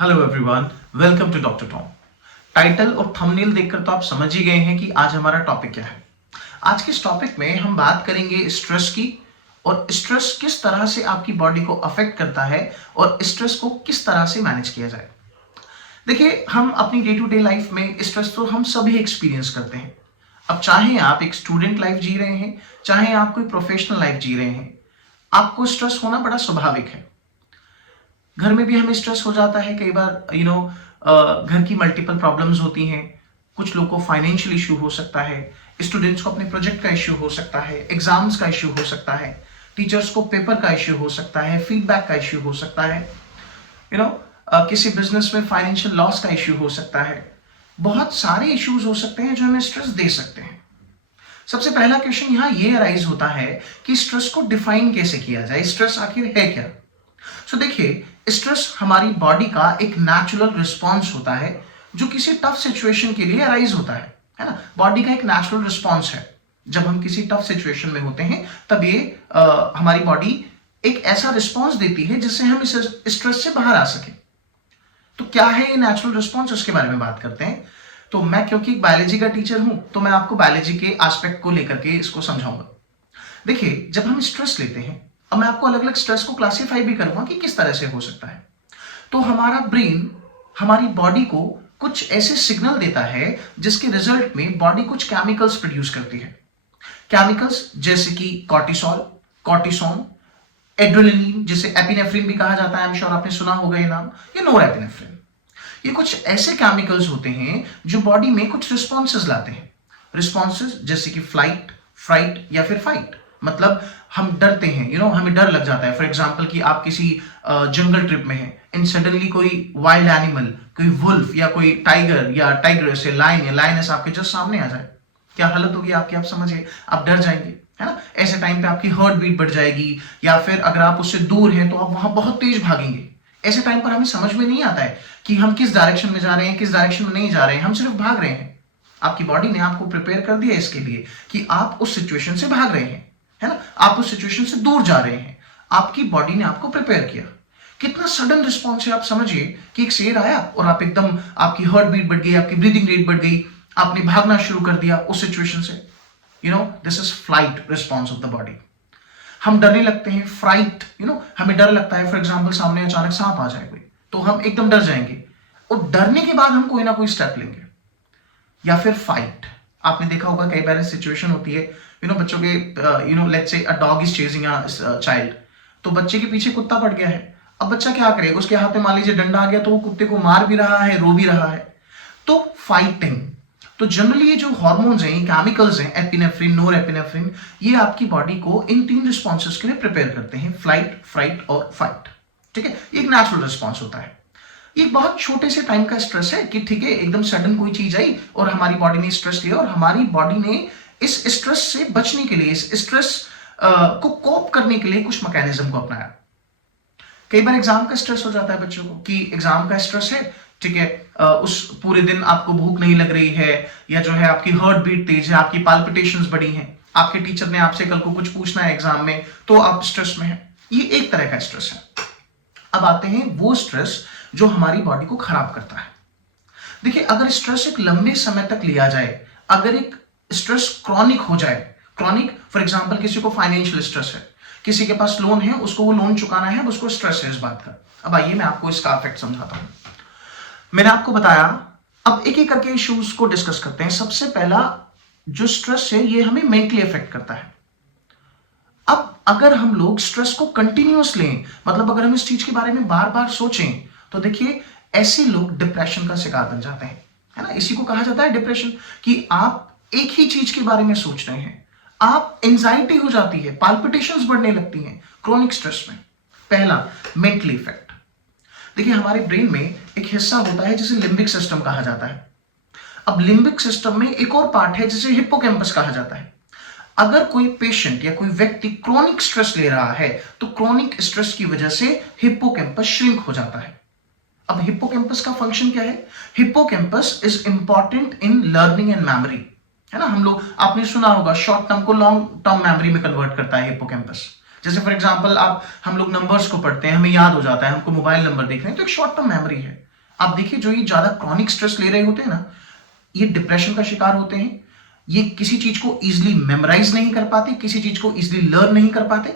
Hello everyone, welcome to doctor Tom. Title और thumbnail देखकर तो आप समझ ही गए हैं कि आज हमारा टॉपिक क्या है। आज के इस टॉपिक में हम बात करेंगे स्ट्रेस की, और स्ट्रेस किस तरह से आपकी बॉडी को अफेक्ट करता है और स्ट्रेस को किस तरह से मैनेज किया जाए। देखिए, हम अपनी डे टू डे लाइफ में स्ट्रेस तो हम सभी एक्सपीरियंस करते हैं। अब चाहे आप एक स्टूडेंट लाइफ जी रहे हैं, चाहे आप कोई प्रोफेशनल लाइफ जी रहे हैं, आपको स्ट्रेस होना बड़ा स्वाभाविक है। घर में भी हमें स्ट्रेस हो जाता है कई बार। घर की मल्टीपल प्रॉब्लम्स होती हैं। कुछ लोगों को फाइनेंशियल इशू हो सकता है, स्टूडेंट्स को अपने प्रोजेक्ट का इशू हो सकता है, एग्जाम्स का इशू हो सकता है, टीचर्स को पेपर का इशू हो सकता है, फीडबैक का इशू हो सकता है, किसी बिजनेस में फाइनेंशियल लॉस का इशू हो सकता है। बहुत सारे इश्यूज हो सकते हैं जो हमें स्ट्रेस दे सकते हैं। सबसे पहला क्वेश्चन यहाँ ये अराइज होता है कि स्ट्रेस को डिफाइन कैसे किया जाए, स्ट्रेस आखिर है क्या। देखिए, स्ट्रेस हमारी बॉडी का एक नेचुरल रिस्पॉन्स होता है जो किसी टफ सिचुएशन के लिए अराइज होता है ना। बॉडी का एक नेचुरल रिस्पॉन्स है। जब हम किसी टफ सिचुएशन में होते हैं तब ये हमारी बॉडी एक ऐसा रिस्पॉन्स देती है जिससे हम इस स्ट्रेस से बाहर आ सके। तो क्या है ये नेचुरल रिस्पॉन्स, उसके बारे में बात करते हैं। तो मैं क्योंकि बायोलॉजी का टीचर हूं तो मैं आपको बायोलॉजी के एस्पेक्ट को लेकर के इसको समझाऊंगा। देखिए, जब हम स्ट्रेस लेते हैं, अब मैं आपको अलग अलग स्ट्रेस को क्लासिफाई भी करूंगा कि किस तरह से हो सकता है। तो हमारा ब्रेन हमारी बॉडी को कुछ ऐसे सिग्नल देता है जिसके रिजल्ट में बॉडी कुछ केमिकल्स प्रोड्यूस करती है। केमिकल्स जैसे कि कॉर्टिसोल, कॉर्टिसोन, एड्रेनलिन, जिसे एपिनेफ्रिन भी कहा जाता है, आई एम श्योर आपने सुना होगा ये नाम, ये नोरेपिनेफ्रिन। ये कुछ ऐसे केमिकल्स होते हैं जो बॉडी में कुछ रिस्पॉन्सेज लाते हैं। रिस्पॉन्सेज जैसे कि फ्लाइट, फ्राइट या फिर फाइट। मतलब हम डरते हैं, हमें डर लग जाता है। फॉर एग्जाम्पल कि आप किसी जंगल ट्रिप में हैं एंड सडनली कोई वाइल्ड एनिमल, कोई वुल्फ या कोई टाइगर या टाइग्रेस या लायन या लायनेस आपके जस्ट सामने आ जाए, क्या हालत होगी आपकी, आप समझिए। आप डर जाएंगे, है ना। ऐसे टाइम पे आपकी हार्ट बीट बढ़ जाएगी, या फिर अगर आप उससे दूर हैं तो आप वहां बहुत तेज भागेंगे। ऐसे टाइम पर हमें समझ में नहीं आता है कि हम किस डायरेक्शन में जा रहे हैं, किस डायरेक्शन में नहीं जा रहे हैं, हम सिर्फ भाग रहे हैं। आपकी बॉडी ने आपको प्रिपेयर कर दिया इसके लिए कि आप उस सिचुएशन से भाग रहे हैं, है ना। आप उस सिचुएशन से दूर जा रहे हैं, आपकी बॉडी ने आपको प्रिपेयर किया। कितना सडन रिस्पॉन्स है, आप समझिए कि एक शेर आया और आप एकदम, आपकी हार्ट बीट बढ़ गई, आपकी ब्रीदिंग रेट बढ़ गई, आपने भागना शुरू कर दिया उस सिचुएशन से। This is flight response of the body. हम डरने लगते हैं, फ्राइट, हमें डर लगता है। फॉर एग्जाम्पल सामने अचानक सांप आ जाए कोई, तो हम एकदम डर जाएंगे और डरने के बाद हम कोई ना कोई स्टेप लेंगे। या फिर फाइट, आपने देखा होगा कई बार सिचुएशन होती है, बच्चों के, let's say a dog is chasing a child, तो बच्चे के पीछे कुत्ता पड़ गया है। अब बच्चा क्या करेगा, उसके हाथ में मान लीजिए डंडा आ गया तो वो कुत्ते को मार भी रहा है, रो भी रहा है। तो फाइटिंग। तो जनरली ये जो हार्मोन्स हैं, केमिकल्स हैं, एपिनेफ्रिन, नोरेपिनेफ्रिन, ये आपकी बॉडी को इन 3 रिस्पॉन्सेस के लिए प्रिपेयर करते हैं, फ्लाइट, फ्राइट और फाइट। ठीक है, ये एक नेचुरल रिस्पॉन्स होता है। ये बहुत छोटे से टाइम का स्ट्रेस है कि ठीक है, एकदम सडन कोई चीज आई और हमारी बॉडी ने स्ट्रेस लिया और हमारी बॉडी ने इस स्ट्रेस से बचने के लिए, इस स्ट्रेस को कोप करने के लिए कुछ मैकेनिज्म को अपनाया। कई बार एग्जाम का स्ट्रेस हो जाता है बच्चों को कि एग्जाम का स्ट्रेस है, ठीक है, उस पूरे दिन आपको भूख नहीं लग रही है, या जो है आपकी हार्ट बीट तेज है, आपकी पाल्पिटेशंस बढ़ी हैं, आपके टीचर ने आपसे कल को कुछ पूछना है एग्जाम में, तो आप स्ट्रेस में हैं। ये एक तरह का स्ट्रेस है। अब आते हैं वो स्ट्रेस जो हमारी बॉडी को खराब करता है। देखिए, अगर स्ट्रेस एक लंबे समय तक लिया जाए, अगर एक स्ट्रेस क्रॉनिक हो जाए, क्रॉनिक फॉर एग्जांपल किसी को फाइनेंशियल स्ट्रेस है, किसी के पास लोन है, उसको वो लोन चुकाना है, उसको स्ट्रेस है इस बात का। अब आइए मैं आपको इसका इफेक्ट समझाता हूं। मैंने आपको बताया, अब एक एक करके इश्यूज को डिस्कस करते हैं। सबसे पहला जो स्ट्रेस है ये हमें मेंटली इफेक्ट करता है। अब अगर हम लोग स्ट्रेस को कंटिन्यूअस लें, मतलब अगर हम इस चीज के बारे में बार बार सोचें, तो देखिए ऐसे लोग डिप्रेशन का शिकार बन जाते हैं, है ना। इसी को कहा जाता है डिप्रेशन, कि आप एक ही चीज के बारे में सोच रहे हैं, आप एंजाइटी हो जाती है, पाल्पिटेशंस बढ़ने लगती हैं क्रोनिक स्ट्रेस में। पहला मेंटली इफेक्ट। देखिए, हमारे ब्रेन में एक हिस्सा होता है जिसे लिम्बिक सिस्टम कहा जाता है। अब लिम्बिक सिस्टम में एक और पार्ट है जिसे हिप्पोकैम्पस कहा जाता है। अगर कोई पेशेंट या कोई व्यक्ति क्रोनिक स्ट्रेस ले रहा है तो क्रोनिक स्ट्रेस की वजह से हिप्पोकैम्पस श्रिंक हो जाता है। अब हिप्पोकैम्पस का फंक्शन क्या है? Hippocampus is important in learning and memory, है ना। हम लोग, आपने सुना होगा, शॉर्ट टर्म को लॉन्ग टर्म मेमोरी में कन्वर्ट करता है हिप्पोकैम्पस। जैसे फॉर एग्जांपल हम लोग नंबर्स को पढ़ते हैं, हमें याद हो जाता है, हमको मोबाइल नंबर देखना है, तो एक शॉर्ट टर्म मेमोरी है। आप देखिए जो ये ज्यादा क्रॉनिक स्ट्रेस ले रहे होते हैं ना, ये डिप्रेशन का शिकार होते हैं, ये किसी चीज को इजीली मेमोराइज नहीं कर पाते, किसी चीज को इजीली लर्न नहीं कर पाते।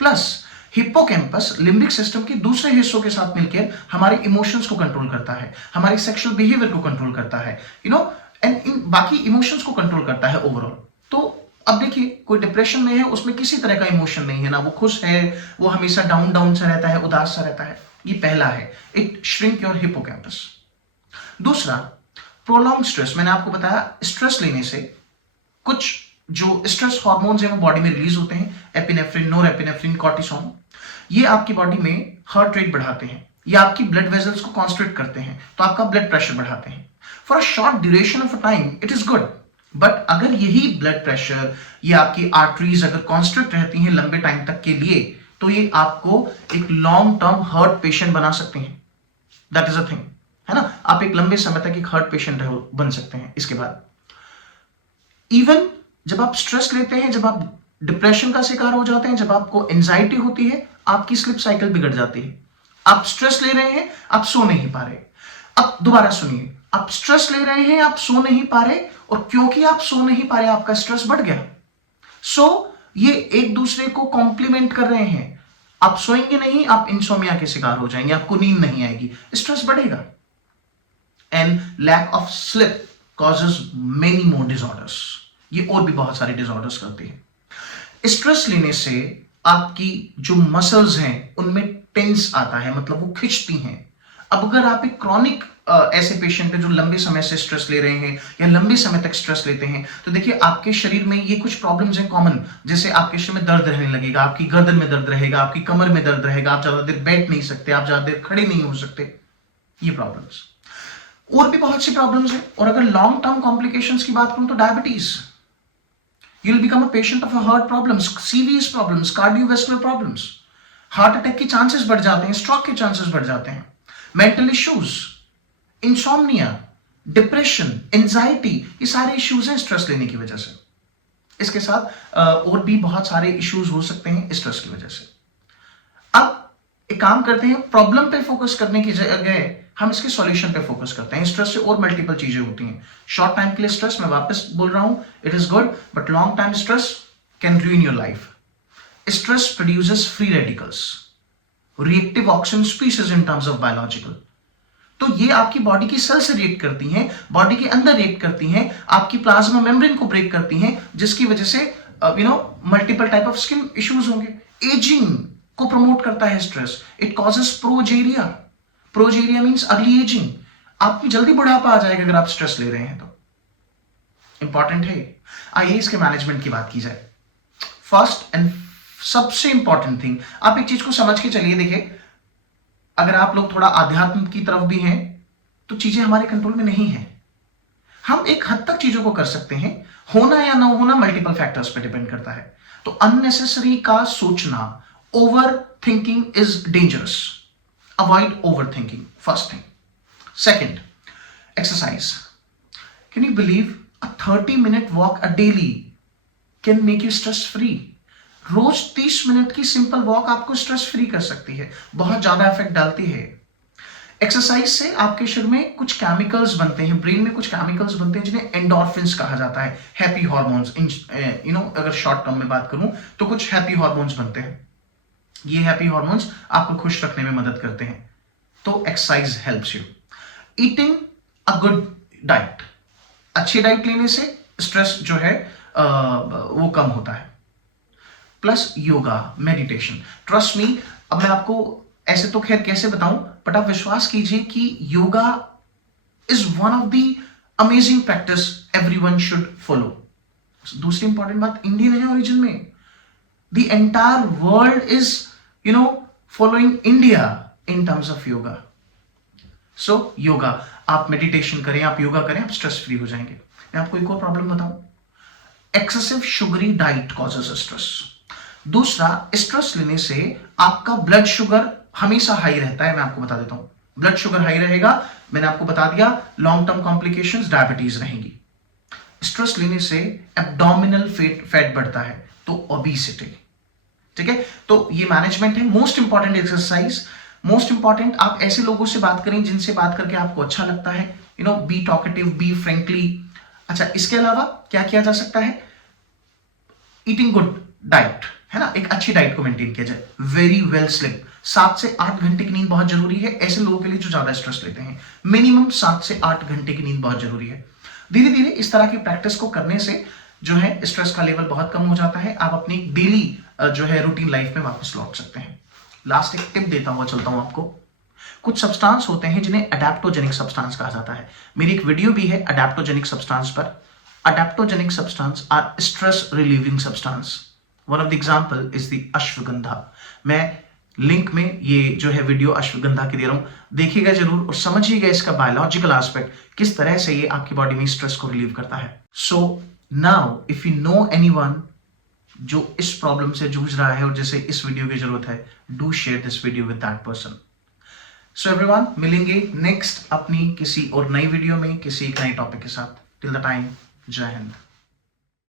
प्लस हिप्पोकैम्पस लिम्बिक सिस्टम के दूसरे हिस्सों के साथ मिलकर हमारे इमोशंस को कंट्रोल करता है, हमारे सेक्सुअल बिहेवियर को कंट्रोल करता है, एंड इन बाकी इमोशंस को कंट्रोल करता है ओवरऑल। तो अब देखिए कोई डिप्रेशन में है, उसमें किसी तरह का इमोशन नहीं है, ना वो खुश है, वो हमेशा डाउन डाउन सा रहता है, उदास सा रहता है। ये पहला है, इट श्रिंक योर हिप्पोकैम्पस। दूसरा, प्रोलॉन्ग स्ट्रेस। मैंने आपको बताया स्ट्रेस लेने से कुछ जो स्ट्रेस हार्मोन्स हैं वो बॉडी में रिलीज होते हैं, एपिनेफ्रिन, नोरेपिनेफ्रिन, कॉर्टिसोन। ये आपकी बॉडी में हार्ट रेट बढ़ाते हैं, ये आपकी ब्लड वेजल्स को कॉन्स्ट्रिक्ट करते हैं, तो आपका ब्लड प्रेशर बढ़ाते हैं। For a short duration of a time it is good, but अगर यही ब्लड प्रेशर, ये आपकी आर्टरीज अगर कॉन्स्ट्रिक्ट रहती हैं लंबे टाइम तक के लिए, तो ये आपको एक लॉन्ग टर्म हार्ट पेशेंट बना सकते हैं। दैट इज अ थिंग, है ना। आप एक लंबे समय तक एक हार्ट पेशेंट बन सकते हैं। इसके बाद इवन जब आप स्ट्रेस लेते हैं, जब आप डिप्रेशन का शिकार हो जाते हैं, जब आपको एंजाइटी होती है, आपकी स्लिप साइकिल बिगड़ जाती है। आप स्ट्रेस ले रहे हैं, आप सो नहीं पा रहे। अब दोबारा सुनिए, आप स्ट्रेस ले रहे हैं, आप सो नहीं पा रहे, और क्योंकि आप सो नहीं पा रहे आपका स्ट्रेस बढ़ गया। सो ये एक दूसरे को कॉम्प्लीमेंट कर रहे हैं। आप सोएंगे नहीं, आप इंसोमिया के शिकार हो जाएंगे, आपको नींद नहीं आएगी, स्ट्रेस बढ़ेगा। And lack of sleep causes many more disorders. ये और भी बहुत सारे डिसऑर्डर्स करते हैं। स्ट्रेस लेने से आपकी जो मसल्स हैं उनमें टेंस आता है, मतलब वो खिंचती हैं। अब अगर आप एक क्रॉनिक ऐसे पेशेंट है जो लंबे समय से स्ट्रेस ले रहे हैं या लंबे समय तक स्ट्रेस लेते हैं, तो देखिए आपके शरीर में ये कुछ प्रॉब्लम्स हैं कॉमन। जैसे आपके शरीर में दर्द रहने लगेगा, आपकी गर्दन में दर्द रहेगा, आपकी कमर में दर्द रहेगा, आप ज्यादा देर बैठ नहीं सकते, आप ज्यादा देर खड़े नहीं हो सकते। ये प्रॉब्लम्स, और भी बहुत सी प्रॉब्लम्स हैं। और अगर लॉन्ग टर्म कॉम्प्लिकेशंस की बात करूं तो diabetes, you'll become a patient of a heart problems, CVS problems, cardiovascular problems, heart attack के चांसेस बढ़ जाते हैं, स्ट्रोक के चांसेस बढ़ जाते हैं, mental issues, insomnia, depression, anxiety, ये सारे इश्यूज हैं स्ट्रेस लेने की वजह से। इसके साथ और भी बहुत सारे इश्यूज हो सकते हैं स्ट्रेस की वजह से। अब एक काम करते हैं, प्रॉब्लम पे फोकस करने की जगह हम इसके सॉल्यूशन पे फोकस करते हैं। स्ट्रेस से और मल्टीपल चीजें होती हैं। शॉर्ट टाइम के लिए स्ट्रेस, मैं वापस बोल रहा हूं, it is good, but long time stress can ruin your life. Stress produces free radicals, reactive oxygen species in terms of biological. तो ये आपकी बॉडी की सेल से रिएक्ट करती हैं, बॉडी के अंदर रिएक्ट करती हैं, आपकी प्लाज्मा मेम्ब्रेन को ब्रेक करती हैं, जिसकी वजह से multiple type of skin issues होंगे। एजिंग को प्रमोट करता है stress, it causes progeria. Progeria means early ageing, आपकी जल्दी बुढ़ापा आ जाएगा अगर आप स्ट्रेस ले रहे हैं तो। इंपॉर्टेंट है। आइए इसके मैनेजमेंट की बात की जाए। फर्स्ट एंड सबसे इंपॉर्टेंट थिंग, आप एक चीज को समझ के चलिए। देखिए, अगर आप लोग थोड़ा आध्यात्म की तरफ भी हैं तो चीजें हमारे कंट्रोल में नहीं है। हम एक हद तक चीजों को कर सकते हैं, होना या ना होना मल्टीपल फैक्टर्स पे डिपेंड करता है। तो अननेसेसरी का सोचना, over thinking is dangerous. Avoid overthinking, first thing. Second, exercise. Can you believe a 30-minute walk a daily can make you stress free? रोज 30 मिनट की सिंपल वॉक आपको स्ट्रेस फ्री कर सकती है, बहुत ज्यादा इफेक्ट डालती है। एक्सरसाइज से आपके शरीर में कुछ केमिकल्स बनते हैं, ब्रेन में कुछ केमिकल्स बनते हैं जिन्हें एंडोर्फिन्स कहा जाता है, हैप्पी हार्मोन्स। अगर शॉर्ट टर्म में बात करूं तो कुछ हैप्पी हार्मोन्स बनते हैं। ये हैप्पी हार्मोन्स आपको खुश रखने में मदद करते हैं। तो exercise helps you. Eating a good diet, अच्छी डाइट लेने से स्ट्रेस जो है वो कम होता है। Plus yoga, meditation. Trust me, अब मैं आपको ऐसे तो खैर कैसे बताऊं, बट आप विश्वास कीजिए कि yoga is one of the amazing practice everyone should follow. दूसरी इंपॉर्टेंट बात, इंडियन है ओरिजिन में। The entire world is, following India in terms of yoga. So, yoga, आप मेडिटेशन करें, आप योगा करें, आप स्ट्रेस फ्री हो जाएंगे। मैं आपको एक और प्रॉब्लम बताऊं, excessive sugary diet causes stress. दूसरा, स्ट्रेस लेने से आपका ब्लड शुगर हमेशा हाई रहता है। मैं आपको बता देता हूं, ब्लड शुगर हाई रहेगा, मैंने आपको बता दिया, लॉन्ग टर्म कॉम्प्लिकेशंस डायबिटीज रहेंगी। स्ट्रेस लेने से एब्डोमिनल फैट बढ़ता है, तो ओबेसिटी। ठीक है, तो ये मैनेजमेंट है। Most important exercise, most important, आप ऐसे लोगों से बात करें जिनसे बात करके आपको अच्छा लगता है, बी टॉकेटिव, बी फ्रेंकली। अच्छा, इसके अलावा क्या किया जा सकता है? ईटिंग गुड डाइट, है ना, एक अच्छी डाइट को मेंटेन किया जाए। वेरी वेल स्लीप, 7 से 8 घंटे की नींद बहुत जरूरी है ऐसे लोगों के लिए जो ज्यादा स्ट्रेस लेते हैं। मिनिमम 7 से 8 घंटे की नींद बहुत जरूरी है। धीरे धीरे इस तरह की प्रैक्टिस को करने से जो है स्ट्रेस का लेवल बहुत कम हो जाता है। आप अपनी डेली जो है रूटीन लाइफ में वापस लौट सकते हैं। लास्ट एक टिप देता हुआ चलता हूं आपको। कुछ सब्सटेंस होते हैं जिन्हें अडेप्टोजेनिक सब्सटेंस कहा जाता है। मेरी एक वीडियो भी है अडेप्टोजेनिक सब्सटेंस पर। Adaptogenic substance are stress relieving substance. One of the example is the ashwagandha. मैं लिंक में ये जो है वीडियो अश्वगंधा की दे रहा हूं, देखिएगा जरूर और समझिएगा इसका बायोलॉजिकल एस्पेक्ट, किस तरह से ये आपकी बॉडी में स्ट्रेस को रिलीव करता है। So now if you know anyone जो इस प्रॉब्लम से जूझ रहा है और जैसे इस वीडियो की जरूरत है, do share this video with that person. So everyone, मिलेंगे नेक्स्ट अपनी किसी और नई वीडियो में किसी एक नए टॉपिक के साथ। टिल द टाइम, जय हिंद।